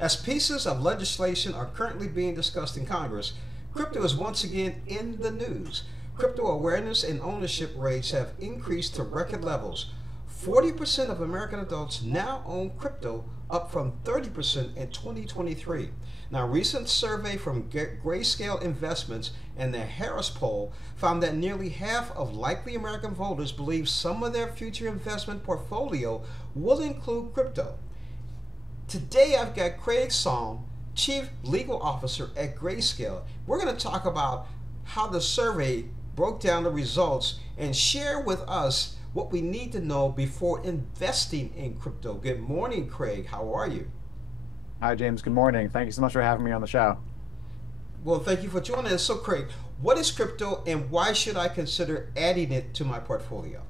As pieces of legislation are currently being discussed in Congress, crypto is once again in the news. Crypto awareness and ownership rates have increased to record levels. 40% of American adults now own crypto, up from 30% in 2023. Now, a recent survey from Grayscale Investments and their Harris poll found that nearly half of likely American voters believe some of their future investment portfolio will include crypto. Today I've got Craig Salm, Chief Legal Officer at Grayscale. We're going to talk about how the survey broke down the results and share with us what we need to know before investing in crypto. Good morning, Craig. How are you? Hi, James. Good morning. Thank you so much for having me on the show. Well, thank you for joining us. So, Craig, what is crypto and why should I consider adding it to my portfolio?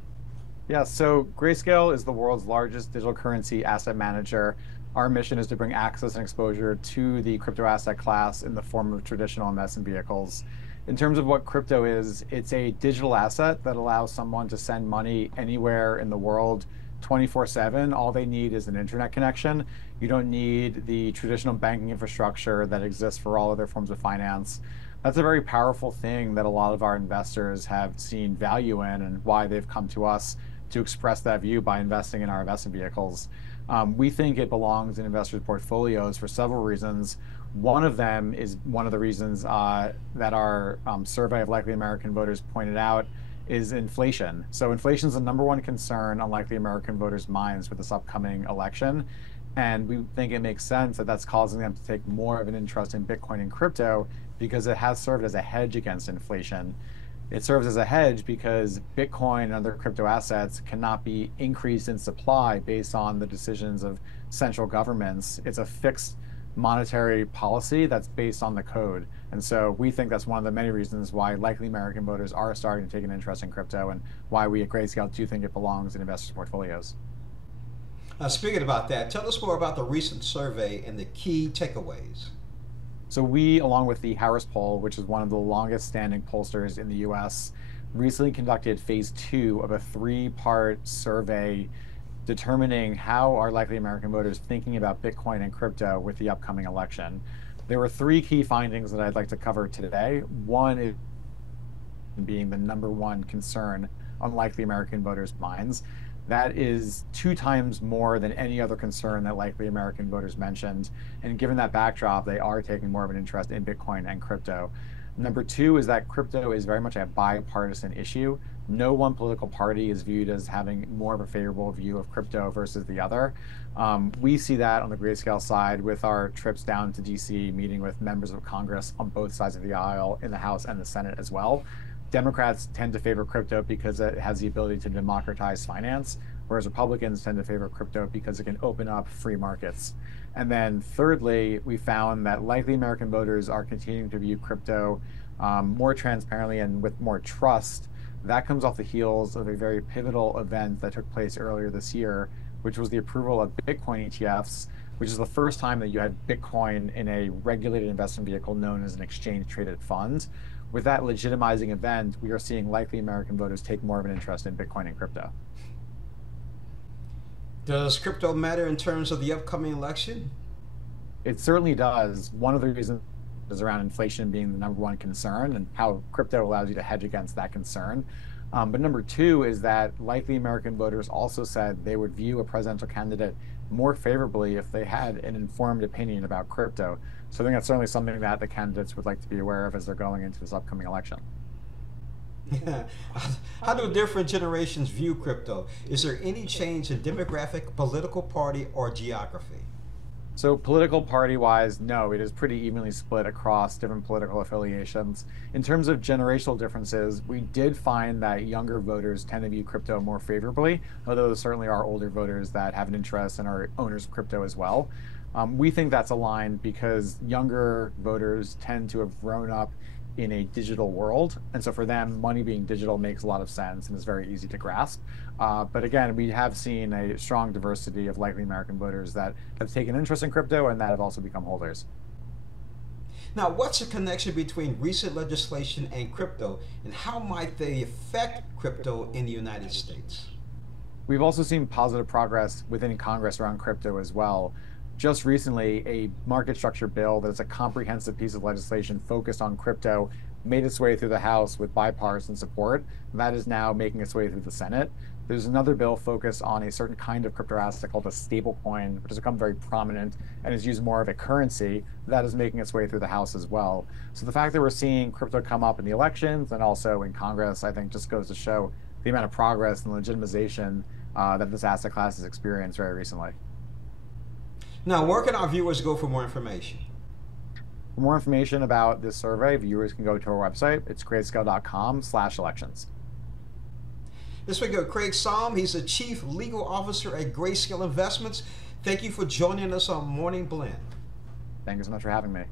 Yeah, so Grayscale is the world's largest digital currency asset manager. Our mission is to bring access and exposure to the crypto asset class in the form of traditional investment vehicles. In terms of what crypto is, it's a digital asset that allows someone to send money anywhere in the world 24/7. All they need is an internet connection. You don't need the traditional banking infrastructure that exists for all other forms of finance. That's a very powerful thing that a lot of our investors have seen value in, and why they've come to us to express that view by investing in our investment vehicles. We think it belongs in investors' portfolios for several reasons. One of them is one of the reasons that our survey of likely American voters pointed out is inflation. So inflation is the number one concern on likely American voters' minds with this upcoming election. And we think it makes sense that that's causing them to take more of an interest in Bitcoin and crypto because it has served as a hedge against inflation. It serves as a hedge because Bitcoin and other crypto assets cannot be increased in supply based on the decisions of central governments. It's a fixed monetary policy that's based on the code. And so we think that's one of the many reasons why likely American voters are starting to take an interest in crypto, and why we at Grayscale do think it belongs in investors' portfolios. Speaking about that, tell us more about the recent survey and the key takeaways. So we, along with the Harris poll, which is one of the longest standing pollsters in the US, recently conducted phase 2 of a 3-part survey determining how are likely American voters thinking about Bitcoin and crypto with the upcoming election. There were 3 key findings that I'd like to cover today. One is being the number one concern on likely American voters' minds. That is 2 times more than any other concern that likely American voters mentioned. And given that backdrop, they are taking more of an interest in Bitcoin and crypto. Number 2 is that crypto is very much a bipartisan issue. No one political party is viewed as having more of a favorable view of crypto versus the other. We see that on the Grayscale side with our trips down to DC, meeting with members of Congress on both sides of the aisle, in the House and the Senate as well. Democrats tend to favor crypto because it has the ability to democratize finance, whereas Republicans tend to favor crypto because it can open up free markets. And then thirdly, we found that likely American voters are continuing to view crypto more transparently and with more trust. That comes off the heels of a very pivotal event that took place earlier this year, which was the approval of Bitcoin ETFs, which is the first time that you had Bitcoin in a regulated investment vehicle known as an exchange-traded fund. With that legitimizing event, we are seeing likely American voters take more of an interest in Bitcoin and crypto. Does crypto matter in terms of the upcoming election? It certainly does. One of the reasons is around inflation being the number one concern, and how crypto allows you to hedge against that concern. But number 2 is that likely American voters also said they would view a presidential candidate more favorably if they had an informed opinion about crypto. So I think that's certainly something that the candidates would like to be aware of as they're going into this upcoming election. How do different generations view crypto? Is there any change in demographic, political party, or geography? So political party-wise, no, it is pretty evenly split across different political affiliations. In terms of generational differences, we did find that younger voters tend to view crypto more favorably, although there certainly are older voters that have an interest and are owners of crypto as well. We think that's aligned because younger voters tend to have grown up in a digital world. And so for them, money being digital makes a lot of sense and is very easy to grasp. But again, we have seen a strong diversity of likely American voters that have taken interest in crypto and that have also become holders. Now, what's the connection between recent legislation and crypto, and how might they affect crypto in the United States? We've also seen positive progress within Congress around crypto as well. just recently, a market structure bill that is a comprehensive piece of legislation focused on crypto made its way through the House with bipartisan support. That is now making its way through the Senate. There's another bill focused on a certain kind of crypto asset called a stablecoin, which has become very prominent and is used more of a currency. That is making its way through the House as well. So the fact that we're seeing crypto come up in the elections and also in Congress, I think just goes to show the amount of progress and legitimization that this asset class has experienced very recently. Now, where can our viewers go for more information? For more information about this survey, viewers can go to our website. It's grayscale.com/elections. This week we got Craig Salm. He's the Chief Legal Officer at Grayscale Investments. Thank you for joining us on Morning Blend. Thank you so much for having me.